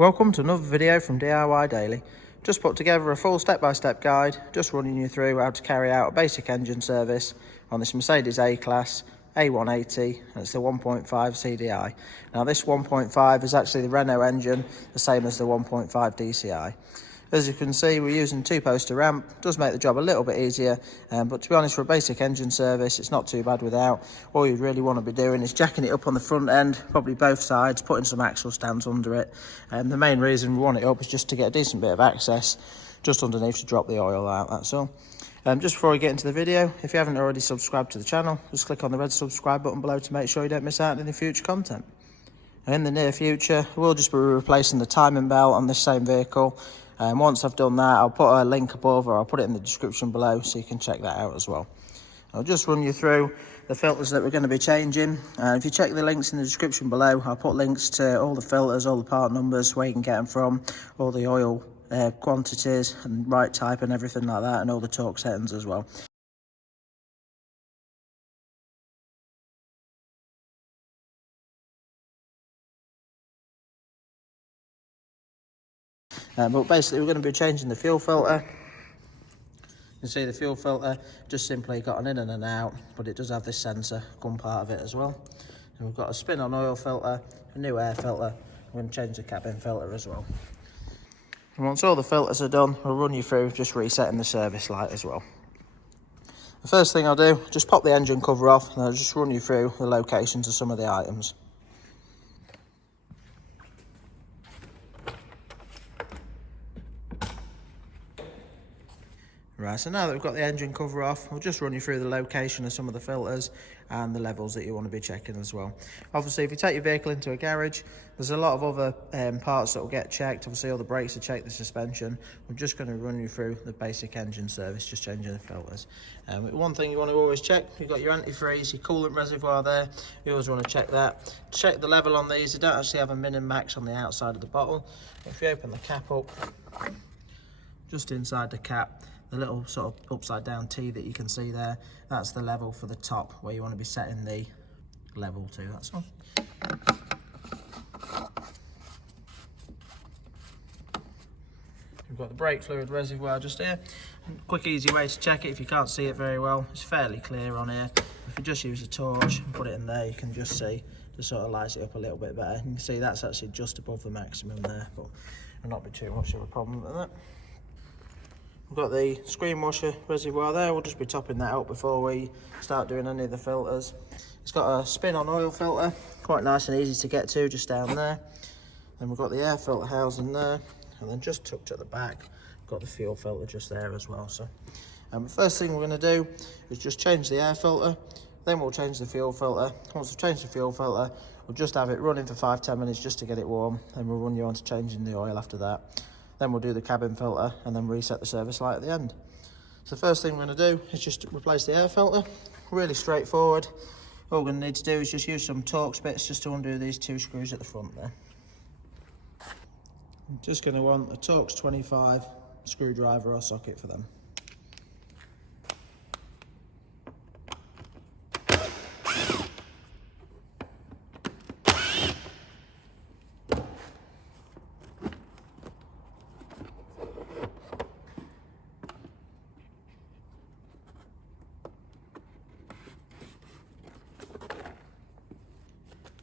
Welcome to another video from DIY Daily. Just put together a full step-by-step guide, just running you through how to carry out a basic engine service on this Mercedes A-Class A180, and it's the 1.5 CDI. Now this 1.5 is actually the Renault engine, the same as the 1.5 DCI. As you can see, we're using 2-poster ramp. Does make the job a little bit easier, but to be honest, for a basic engine service, it's not too bad without. All you really want to be doing is jacking it up on the front end, probably both sides, putting some axle stands under it. The main reason we want it up is just to get a decent bit of access just underneath to drop the oil out, that's all. Just before we get into the video, if you haven't already subscribed to the channel, just click on the red subscribe button below to make sure you don't miss out on any future content. And in the near future, we'll just be replacing the timing belt on this same vehicle. Once I've done that, I'll put a link above, or I'll put it in the description below so you can check that out as well. I'll just run you through the filters that we're going to be changing. If you check the links in the description below, I'll put links to all the filters, all the part numbers, where you can get them from, all the oil quantities and right type and everything like that, and all the torque settings as well. But basically we're going to be changing the fuel filter. You can see the fuel filter just simply got an in and an out, but it does have this sensor gun part of it as well. And we've got a spin on oil filter, a new air filter. We're going to change the cabin filter as well. And once all the filters are done, we'll run you through just resetting the service light as well. The first thing I'll do, just pop the engine cover off, and I'll just run you through the locations of some of the items. Right, so now that we've got the engine cover off, we'll just run you through the location of some of the filters and the levels that you want to be checking as well. Obviously, if you take your vehicle into a garage, there's a lot of other parts that will get checked. Obviously, all the brakes are checked, the suspension. We're just going to run you through the basic engine service, just changing the filters. One thing you want to always check, you've got your antifreeze, your coolant reservoir there. You always want to check that. Check the level on these. They don't actually have a min and max on the outside of the bottle. If you open the cap up, just inside the cap, the little sort of upside down T that you can see there, that's the level for the top where you want to be setting the level to, that's all. We've got the brake fluid reservoir just here. Quick easy way to check it if you can't see it very well, it's fairly clear on here. If you just use a torch and put it in there, you can just see, just sort of lights it up a little bit better. You can see that's actually just above the maximum there, but will not be too much of a problem with that. We've got the screen washer reservoir there. We'll just be topping that out before we start doing any of the filters. It's got a spin on oil filter, quite nice and easy to get to, just down there. Then we've got the air filter housing there, and then just tucked at the back, we've got the fuel filter just there as well. So, the first thing we're going to do is just change the air filter, then we'll change the fuel filter. Once we've changed the fuel filter, we'll just have it running for 5-10 minutes just to get it warm, then we'll run you on to changing the oil after that. Then we'll do the cabin filter and then reset the service light at the end. So the first thing we're going to do is just replace the air filter. Really straightforward. All we're going to need to do is just use some Torx bits just to undo these 2 screws at the front there. I'm just going to want a Torx 25 screwdriver or socket for them.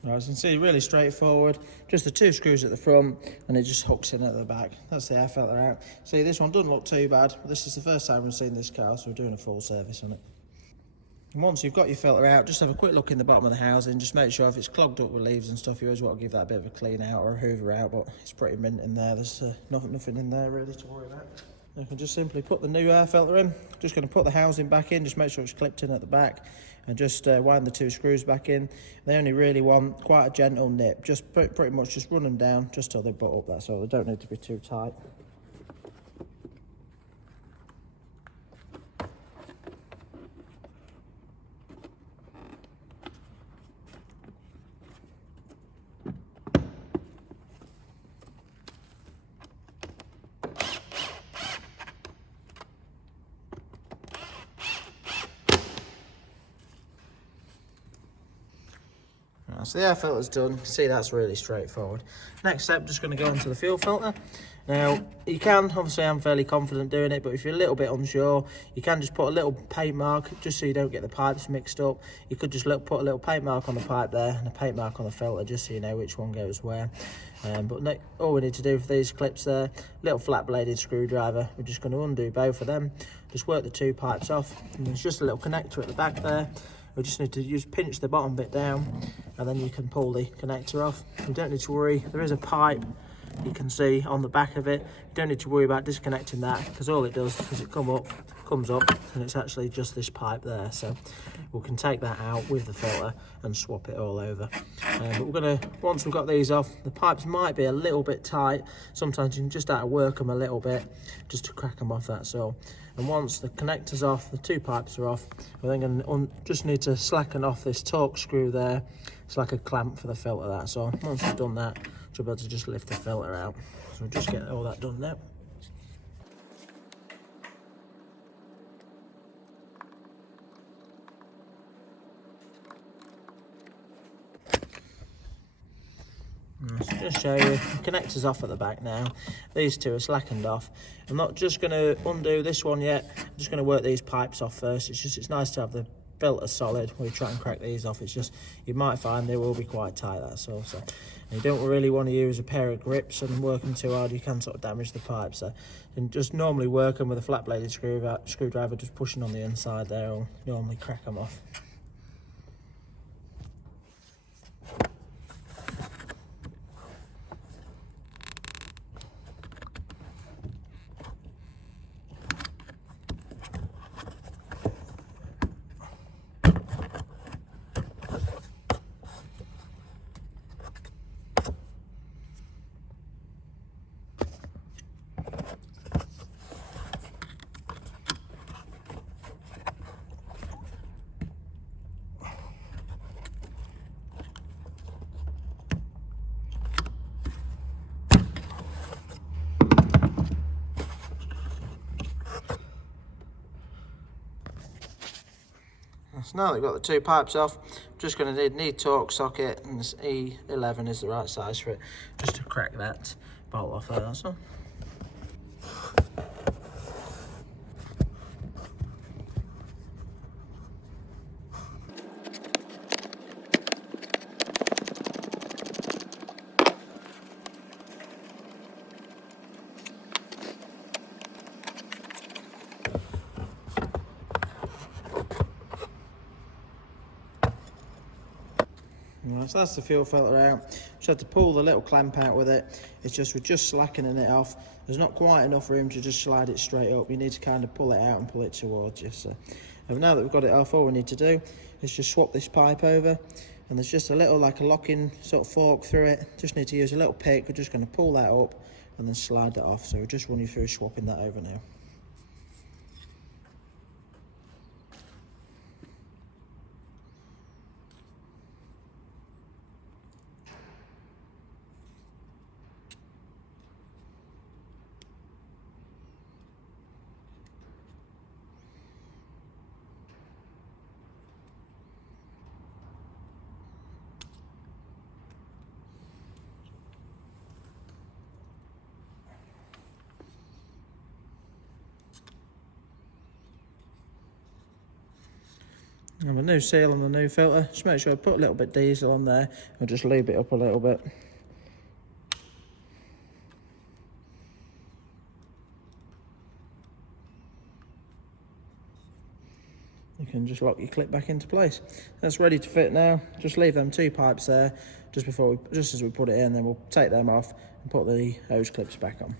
As you can see, really straightforward, just the 2 screws at the front and it just hooks in at the back. That's the air filter out. See, this one doesn't look too bad, but this is the first time we've seen this car, so we're doing a full service on it. And once you've got your filter out, just have a quick look in the bottom of the housing, just make sure if it's clogged up with leaves and stuff, you always want to give that a bit of a clean out or a hoover out, but it's pretty mint in there. There's nothing in there really to worry about. You can just simply put the new air filter in. Just going to put the housing back in, just make sure it's clipped in at the back, and just wind the 2 screws back in. They only really want quite a gentle nip, just pretty much just run them down just till they butt up, that's all. They don't need to be too tight. So the air filter's done. You can see that's really straightforward. Next step, just going to go into the fuel filter. Now, you can, obviously I'm fairly confident doing it, but if you're a little bit unsure, you can just put a little paint mark, just so you don't get the pipes mixed up. You could just put a little paint mark on the pipe there, and a paint mark on the filter, just so you know which one goes where. But all we need to do for these clips there, little flat bladed screwdriver, we're just going to undo both of them, just work the two pipes off, and there's just a little connector at the back there. We just need to pinch the bottom bit down, and then you can pull the connector off. You don't need to worry, there is a pipe you can see on the back of it. You don't need to worry about disconnecting that, because all it does is it comes up, and it's actually just this pipe there. So we can take that out with the filter and swap it all over. But once we've got these off, the pipes might be a little bit tight. Sometimes you can just have to work them a little bit just to crack them off, that's all. And once the connector's off, the two pipes are off, we're then going to just need to slacken off this torque screw there. It's like a clamp for the filter, that's all. Once we've done that, you'll be able to just lift the filter out. So we'll just get all that done now. So just show you, the connector's off at the back now. These two are slackened off. I'm not just going to undo this one yet. I'm just going to work these pipes off first. It's nice to have the filter solid when you try and crack these off. It's just, you might find they will be quite tight, that's all. So you don't really want to use a pair of grips, and work them too hard, you can sort of damage the pipe. So you can just normally work them with a flat bladed screwdriver, just pushing on the inside there, will normally crack them off. So now that we've got the two pipes off, just going to need torque socket, and this E11 is the right size for it, just to crack that bolt off there, that's all. Right, so that's the fuel filter out. Just had to pull the little clamp out with it. We're just slackening it off. There's not quite enough room to just slide it straight up. You need to kind of pull it out and pull it towards you. So now that we've got it off, all we need to do is just swap this pipe over. And there's just a little, like a locking sort of fork through it. Just need to use a little pick. We're just going to pull that up and then slide that off. So we'll just run you through swapping that over now. I have a new seal on the new filter. Just make sure I put a little bit of diesel on there and just lube it up a little bit. You can just lock your clip back into place. That's ready to fit now. Just leave them two pipes there just as we put it in, then we'll take them off and put the hose clips back on.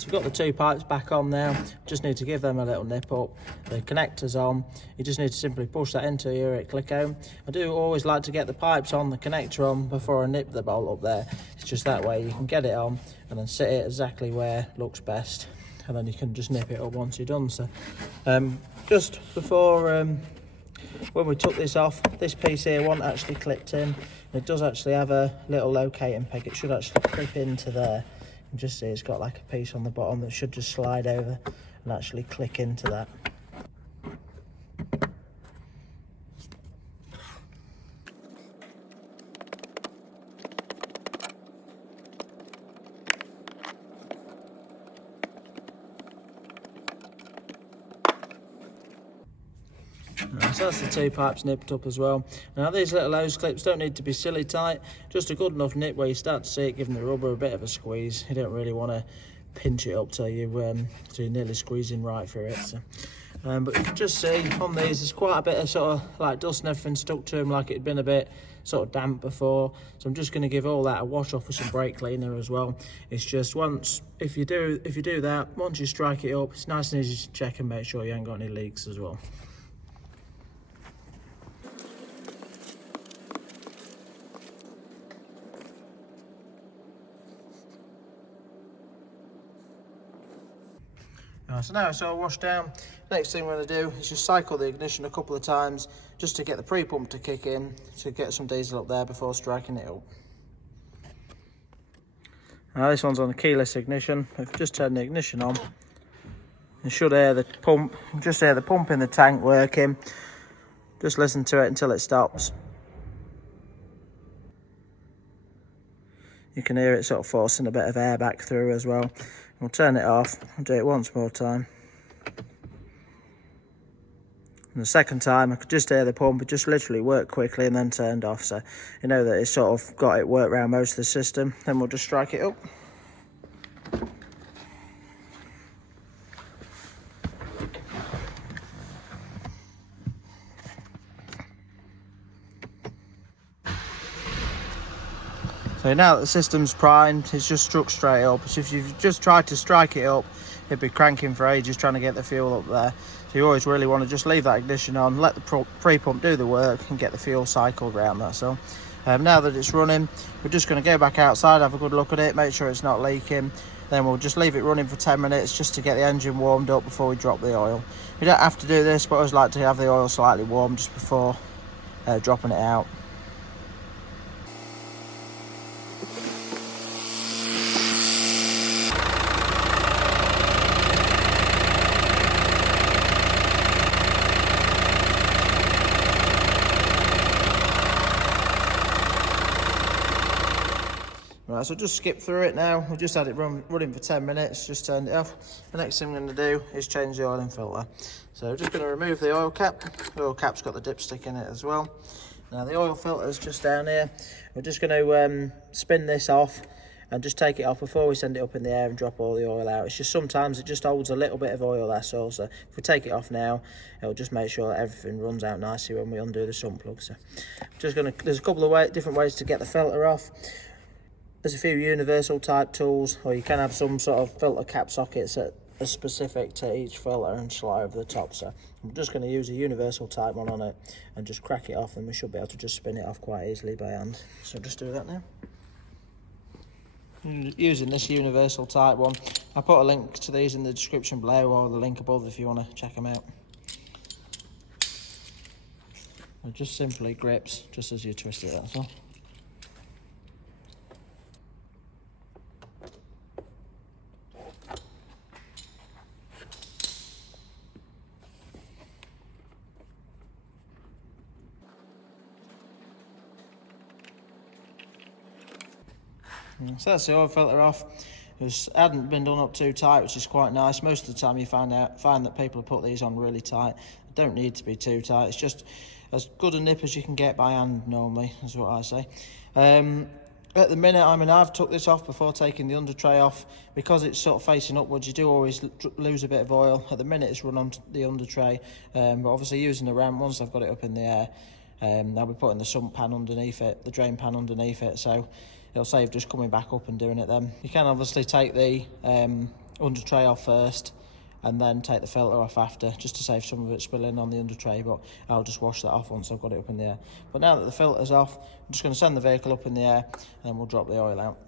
So we've got the two pipes back on now, just need to give them a little nip up. The connector's on, you just need to simply push that into your it click home. I do always like to get the pipes on, the connector on, before I nip the bolt up there. It's just that way you can get it on and then sit it exactly where looks best, and then you can just nip it up once you're done. So just before, when we took this off, this piece here wasn't actually clipped in. It does actually have a little locating peg. It should actually clip into there. You can just see it's got like a piece on the bottom that should just slide over and actually click into that. So that's the two pipes nipped up as well. Now these little hose clips don't need to be silly tight, just a good enough nip where you start to see it giving the rubber a bit of a squeeze. You don't really want to pinch it up till you're nearly squeezing right through it. So. But you can just see on these there's quite a bit of sort of like dust and everything stuck to them, like it had been a bit sort of damp before. So I'm just going to give all that a wash off with some brake cleaner as well. It's just once, if you do that, once you strike it up, it's nice and easy to check and make sure you ain't got any leaks as well. So now it's all washed down. Next thing we're going to do is just cycle the ignition a couple of times just to get the pre-pump to kick in, to get some diesel up there before striking it up. Now this one's on a keyless ignition. I've just turned the ignition on. You should hear the pump, just hear the pump in the tank working. Just listen to it until it stops. You can hear it sort of forcing a bit of air back through as well. We'll turn it off. I'll do it once more time. And the second time I could just hear the pump. It just literally worked quickly and then turned off. So you know that it's sort of got it worked around most of the system. Then we'll just strike it up. So now that the system's primed, it's just struck straight up. So if you've just tried to strike it up, it'd be cranking for ages trying to get the fuel up there. So you always really want to just leave that ignition on, let the pre-pump do the work and get the fuel cycled around, that's all. Now that it's running, we're just going to go back outside, have a good look at it, make sure it's not leaking. Then we'll just leave it running for 10 minutes just to get the engine warmed up before we drop the oil. We don't have to do this, but I always like to have the oil slightly warm just before dropping it out. Right, so just skip through it now. We've just had it running for 10 minutes, just turned it off. The next thing I'm going to do is change the oil and filter. So just going to remove the oil cap. The oil cap's got the dipstick in it as well. Now the oil filter's just down here. We're just going to spin this off and just take it off before we send it up in the air and drop all the oil out. It's just sometimes it just holds a little bit of oil, that's all. So if we take it off now, it'll just make sure that everything runs out nicely when we undo the sump plug. So just going to, there's a couple of different ways to get the filter off. There's a few universal type tools, or you can have some sort of filter cap sockets that are specific to each filter and slide over the top. So I'm just going to use a universal type one on it and just crack it off, and we should be able to just spin it off quite easily by hand. So just do that now. Using this universal type one, I'll put a link to these in the description below, or the link above if you want to check them out. It just simply grips just as you twist it, that's all. So that's the oil filter off. It hadn't been done up too tight, which is quite nice. Most of the time you find that people put these on really tight. They don't need to be too tight. It's just as good a nip as you can get by hand normally, is what I say. At the minute, I've took this off before taking the under tray off. Because it's sort of facing upwards, you do always lose a bit of oil. At the minute, it's run on the under tray, but obviously using the ramp, once I've got it up in the air, I'll be putting the sump pan underneath it, the drain pan underneath it, so it'll save just coming back up and doing it then. You can obviously take the under tray off first and then take the filter off after, just to save some of it spilling on the under tray, but I'll just wash that off once I've got it up in the air. But now that the filter's off, I'm just going to send the vehicle up in the air and then we'll drop the oil out.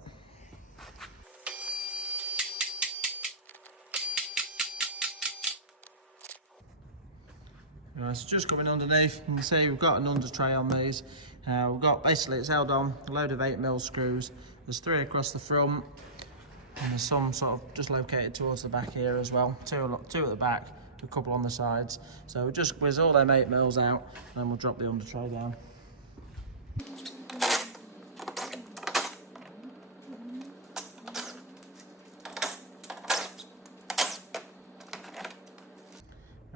Right, so just coming underneath, you can see we've got an under tray on these. We've got, basically it's held on a load of 8mm screws. There's 3 across the front, and there's some sort of just located towards the back here as well. Two at the back, a couple on the sides. So we'll just whiz all them 8mm out, and then we'll drop the under tray down.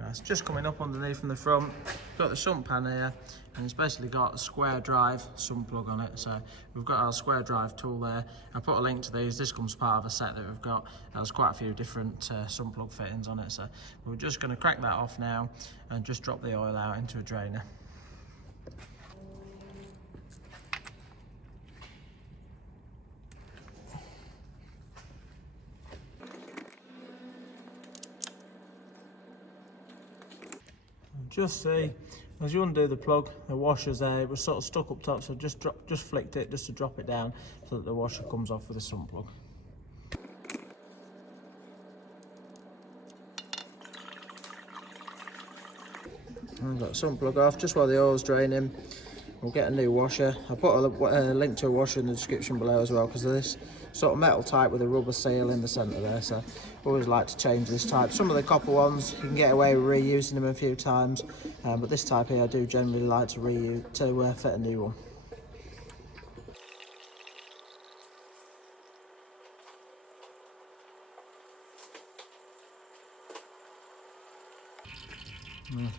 It's just coming up underneath from the front. Got the sump pan here, and it's basically got a square drive sump plug on it. So we've got our square drive tool there. I put a link to these. This comes part of a set that we've got. There's quite a few different sump plug fittings on it. So we're just going to crack that off now and just drop the oil out into a drainer. Just see, as you undo the plug, the washer's there. It was sort of stuck up top, so just flicked it just to drop it down so that the washer comes off with the sump plug. I've got the sump plug off just while the oil's draining. We'll get a new washer. I'll put a link to a washer in the description below as well, because of this sort of metal type with a rubber seal in the centre there. So I always like to change this type. Some of the copper ones you can get away with reusing them a few times, but this type here I do generally like to fit a new one.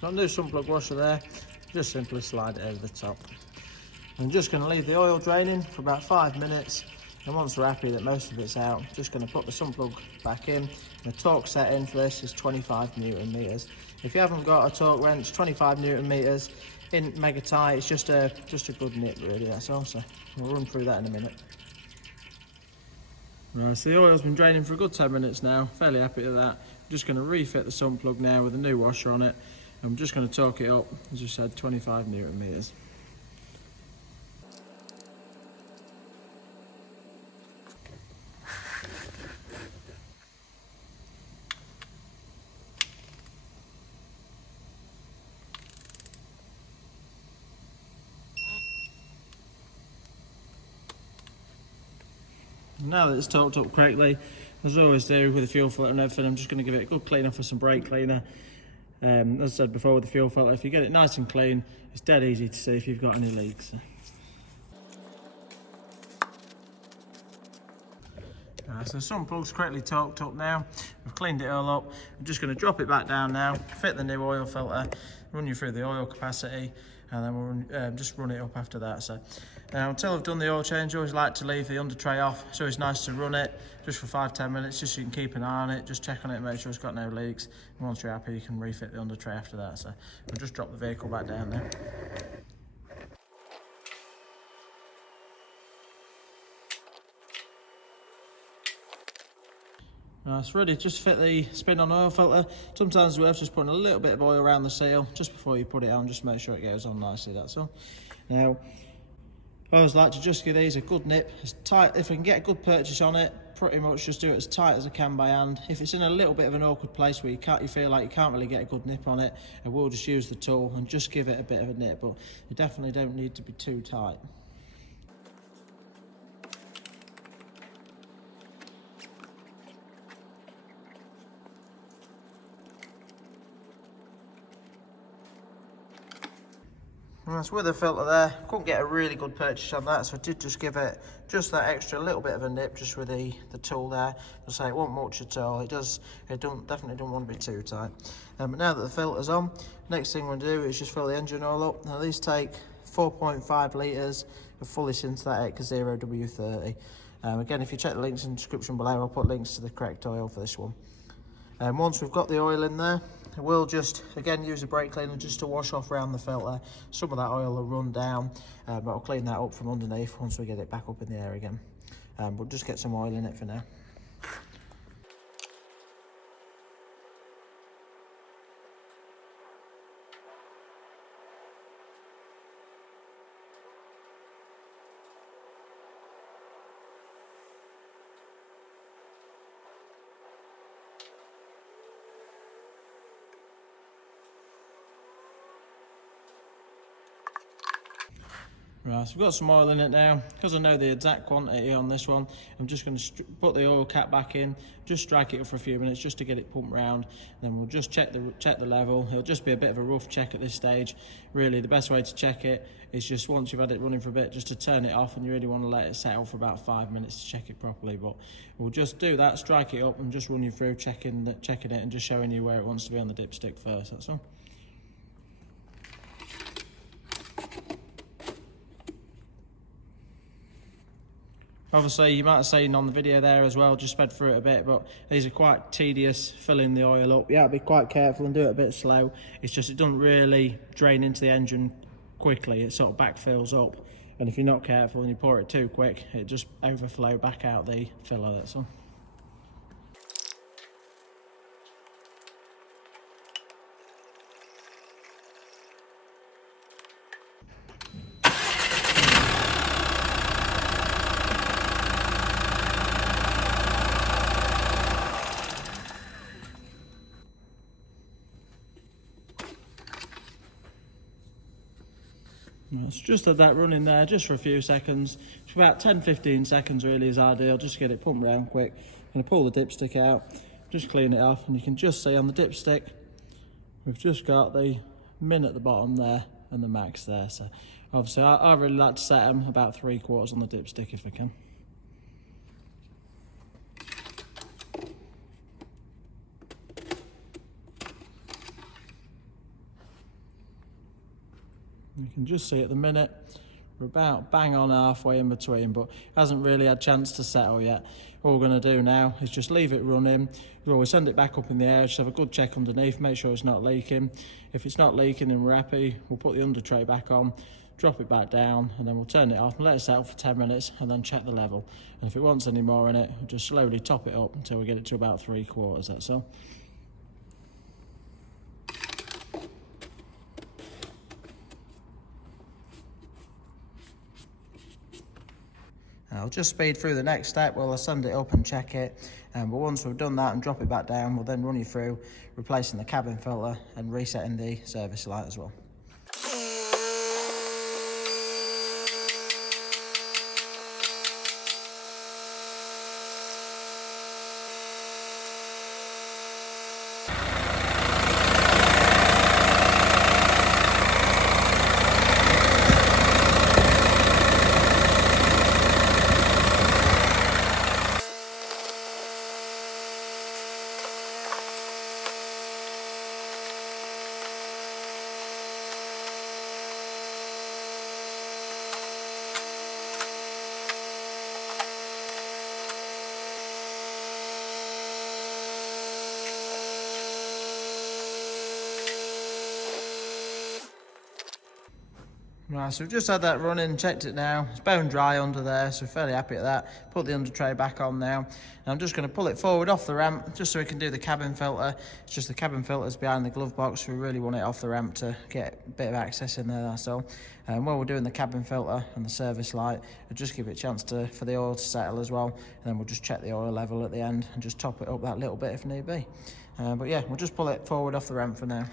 Got a new sump plug washer there. Just simply slide it over the top. I'm just going to leave the oil draining for about 5 minutes, and once we're happy that most of it's out, just going to put the sump plug back in. The torque setting for this is 25 Newton meters. If you haven't got a torque wrench, 25 Newton meters in mega tight, it's just a good nip really, that's all. So we'll run through that in a minute. Right, so the oil's been draining for a good 10 minutes now, fairly happy with that. I'm just going to refit the sump plug now with a new washer on it. I'm just going to torque it up, as I said, 25 Newton meters. Now that it's torqued up correctly, as I always do with the fuel filter and everything, I'm just going to give it a good clean off with some brake cleaner. As I said before with the fuel filter, if you get it nice and clean, it's dead easy to see if you've got any leaks. So the sump plug's correctly torqued up now. We've cleaned it all up. I'm just going to drop it back down now, fit the new oil filter, run you through the oil capacity, and then we'll just run it up after that. So now, until I've done the oil change, I always like to leave the under tray off. It's always nice to run it just for 5-10 minutes, just so you can keep an eye on it, just check on it, make sure it's got no leaks. And once you're happy, you can refit the under tray after that. So we'll just drop the vehicle back down now. It's ready to just fit the spin-on oil filter. Sometimes it's worth just putting a little bit of oil around the seal just before you put it on, just to make sure it goes on nicely, that's all. Now, I always like to just give these a good nip, as tight, if I can get a good purchase on it, pretty much just do it as tight as I can by hand. If it's in a little bit of an awkward place where you feel like you can't really get a good nip on it, I will just use the tool and just give it a bit of a nip, but you definitely don't need to be too tight. That's with the filter there. Couldn't get a really good purchase on that, so I did just give it just that extra little bit of a nip just with the tool there. I'll say it won't much at all. Definitely don't want to be too tight. But now that the filter's on, next thing we'll do is just fill the engine oil up. Now these take 4.5 litres of fully synthetic 0W30. Again, if you check the links in the description below, I'll put links to the correct oil for this one. Once we've got the oil in there, we'll just again use a brake cleaner just to wash off around the filter. Some of that oil will run down, but I'll clean that up from underneath once we get it back up in the air again. We'll just get some oil in it for now. Right, so we've got some oil in it now. Because I know the exact quantity on this one, I'm just going to put the oil cap back in, just strike it up for a few minutes just to get it pumped round. Then we'll just check the level. It'll just be a bit of a rough check at this stage. Really, the best way to check it is just once you've had it running for a bit, just to turn it off, and you really want to let it settle for about 5 minutes to check it properly. But we'll just do that, strike it up, and just run you through checking it and just showing you where it wants to be on the dipstick first. That's all. Obviously, you might have seen on the video there as well, just sped through it a bit, but these are quite tedious, filling the oil up. You have to be quite careful and do it a bit slow. It's just it doesn't really drain into the engine quickly. It sort of backfills up, and if you're not careful and you pour it too quick, it just overflow back out the filler, that's all. It's just had that running there just for a few seconds. It's about 10-15 seconds really is ideal, just to get it pumped around quick. I'm going to pull the dipstick out, just clean it off, and you can just see on the dipstick we've just got the min at the bottom there and the max there. So obviously I really like to set them about 3/4 on the dipstick if I can. You can just see at the minute we're about bang on halfway in between, but hasn't really had a chance to settle yet. What we're going to do now is just leave it running. We'll always send it back up in the air, just have a good check underneath, make sure it's not leaking. If it's not leaking and we're happy, we'll put the under tray back on, drop it back down, and then we'll turn it off and let it settle for 10 minutes and then check the level. And if it wants any more in it, we'll just slowly top it up until we get it to about 3/4, that's all. I'll just speed through the next step. We'll send it up and check it. But once we've done that and drop it back down, we'll then run you through replacing the cabin filter and resetting the service light as well. Right, so we've just had that running, checked it now. It's bone dry under there, so we're fairly happy at that. Put the under tray back on now. And I'm just going to pull it forward off the ramp, just so we can do the cabin filter. It's just the cabin filter's behind the glove box. We really want it off the ramp to get a bit of access in there, that's all. And while we're doing the cabin filter and the service light, we'll just give it a chance for the oil to settle as well. And then we'll just check the oil level at the end and just top it up that little bit if need be. But yeah, we'll just pull it forward off the ramp for now.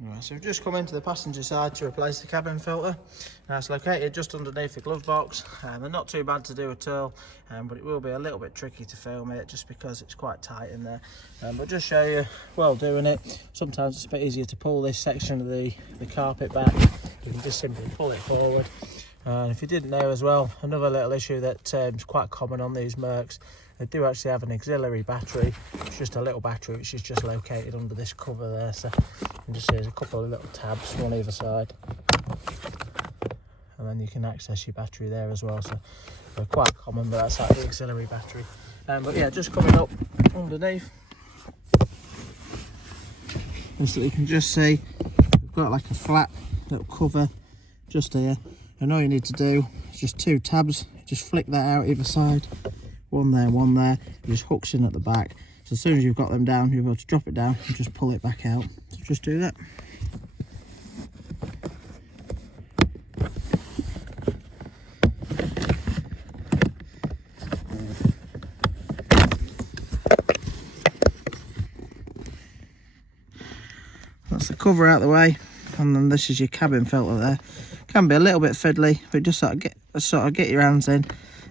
Right, so we've just come into the passenger side to replace the cabin filter. Now it's located just underneath the glove box. They're not too bad to do at all, but it will be a little bit tricky to film it just because it's quite tight in there. But just show you while doing it, sometimes it's a bit easier to pull this section of the carpet back. You can just simply pull it forward. And if you didn't know as well, another little issue that is quite common on these Mercs, they do actually have an auxiliary battery. It's just a little battery which is just located under this cover there. So you can just see there's a couple of little tabs, one either side. And then you can access your battery there as well. So they're quite common, but that's like the auxiliary battery. But yeah, just coming up underneath. And so you can just see we've got like a flat little cover just here. And all you need to do is just 2 tabs. Just flick that out either side. One there, it just hooks in at the back. So as soon as you've got them down, you're able to drop it down and just pull it back out. So just do that. cover out the way, and then this is your cabin filter there. Can be a little bit fiddly, but just sort of get your hands in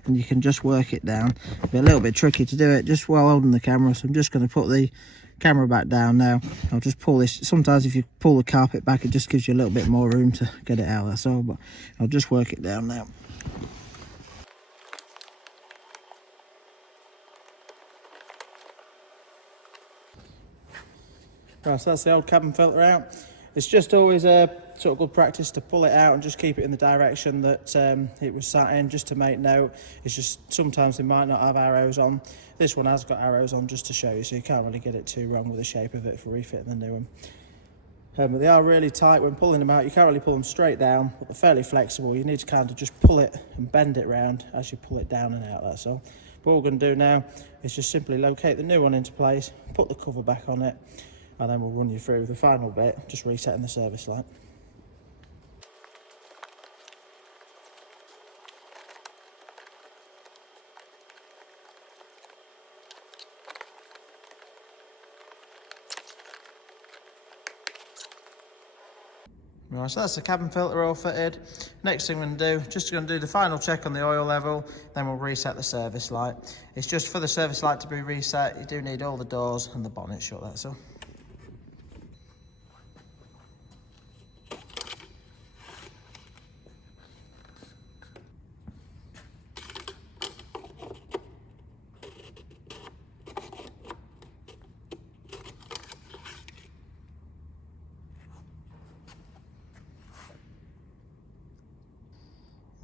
and you can just work it down. Be a little bit tricky to do it just while holding the camera, so I'm just going to put the camera back down now. I'll just pull this. Sometimes if you pull the carpet back, it just gives you a little bit more room to get it out, that's all, but I'll just work it down now. Right, so that's the old cabin filter out. It's just always a sort of good practice to pull it out and just keep it in the direction that it was sat in, just to make note. It's just sometimes they might not have arrows on. This one has got arrows on just to show you, so you can't really get it too wrong with the shape of it for refitting the new one. But they are really tight when pulling them out. You can't really pull them straight down, but they're fairly flexible. You need to kind of just pull it and bend it round as you pull it down and out, that's all. But what we're going to do now is just simply locate the new one into place, put the cover back on it, and then we'll run you through the final bit, just resetting the service light. Right, so that's the cabin filter all fitted. Next thing we're going to do, just going to do the final check on the oil level, then we'll reset the service light. It's just for the service light to be reset, you do need all the doors and the bonnet shut, that's all.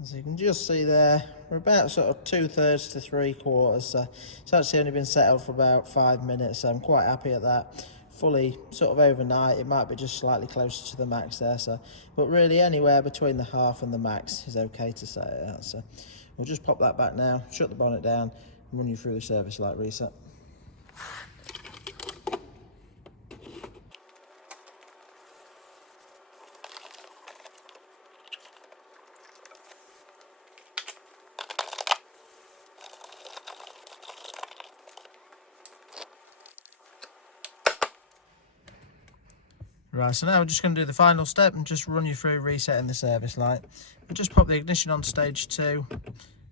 As you can just see there, we're about sort of 2/3 to 3/4. So it's actually only been settled for about 5 minutes, so I'm quite happy at that. Fully sort of overnight, it might be just slightly closer to the max there. So, but really anywhere between the half and the max is okay to set it at. So we'll just pop that back now, shut the bonnet down, and run you through the service light reset. Right, so now we're just going to do the final step and just run you through resetting the service light. We'll just pop the ignition on stage 2.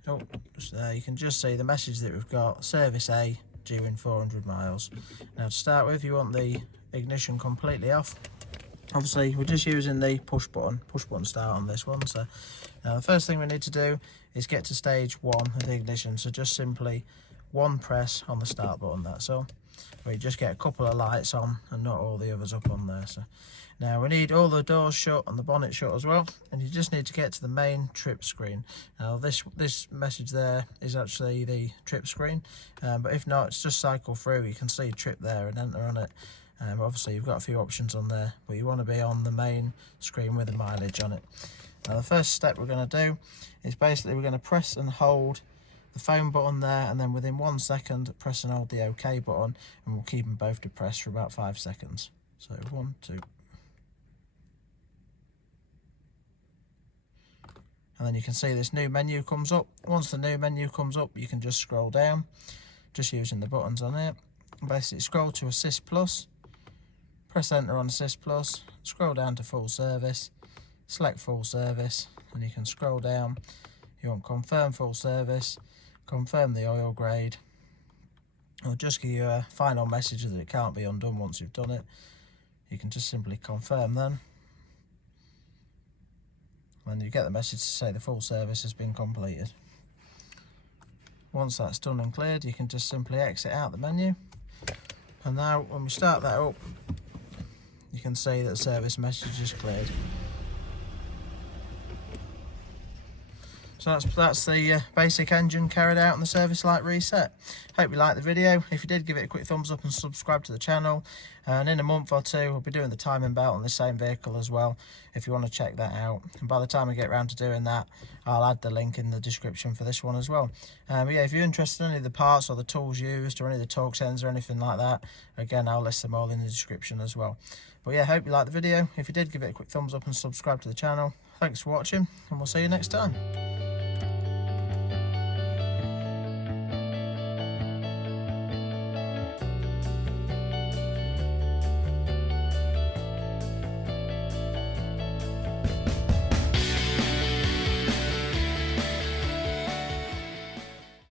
Oh, just there, you can just see the message that we've got, service A, due in 400 miles. Now to start with, you want the ignition completely off. Obviously, we're just using the push button start on this one. So now the first thing we need to do is get to stage 1 of the ignition. So just simply one press on the start button, that's all. Where you just get a couple of lights on and not all the others up on there. So now we need all the doors shut and the bonnet shut as well, and you just need to get to the main trip screen. Now this message there is actually the trip screen, but if not, it's just cycle through. You can see trip there and enter on it. Obviously you've got a few options on there, but you want to be on the main screen with the mileage on it. Now the first step we're going to do is basically we're going to press and hold the phone button there, and then within 1 second press and hold the OK button, and we'll keep them both depressed for about 5 seconds. So 1, 2. And then you can see this new menu comes up. Once the new menu comes up, you can just scroll down, just using the buttons on it. Basically scroll to Assist Plus, press enter on Assist Plus, scroll down to Full Service, select Full Service, and you can scroll down. You want Confirm Full Service, confirm the oil grade. It'll just give you a final message that it can't be undone once you've done it. You can just simply confirm then. And you get the message to say the full service has been completed. Once that's done and cleared, you can just simply exit out the menu. And now when we start that up, you can see that the service message is cleared. So that's the basic engine carried out and the service light reset. Hope you liked the video. If you did, give it a quick thumbs up and subscribe to the channel. And in a month or two, we'll be doing the timing belt on the same vehicle as well, if you want to check that out. And by the time we get around to doing that, I'll add the link in the description for this one as well. But yeah, if you're interested in any of the parts or the tools used or any of the torque ends or anything like that, again, I'll list them all in the description as well. But yeah, hope you liked the video. If you did, give it a quick thumbs up and subscribe to the channel. Thanks for watching, and we'll see you next time.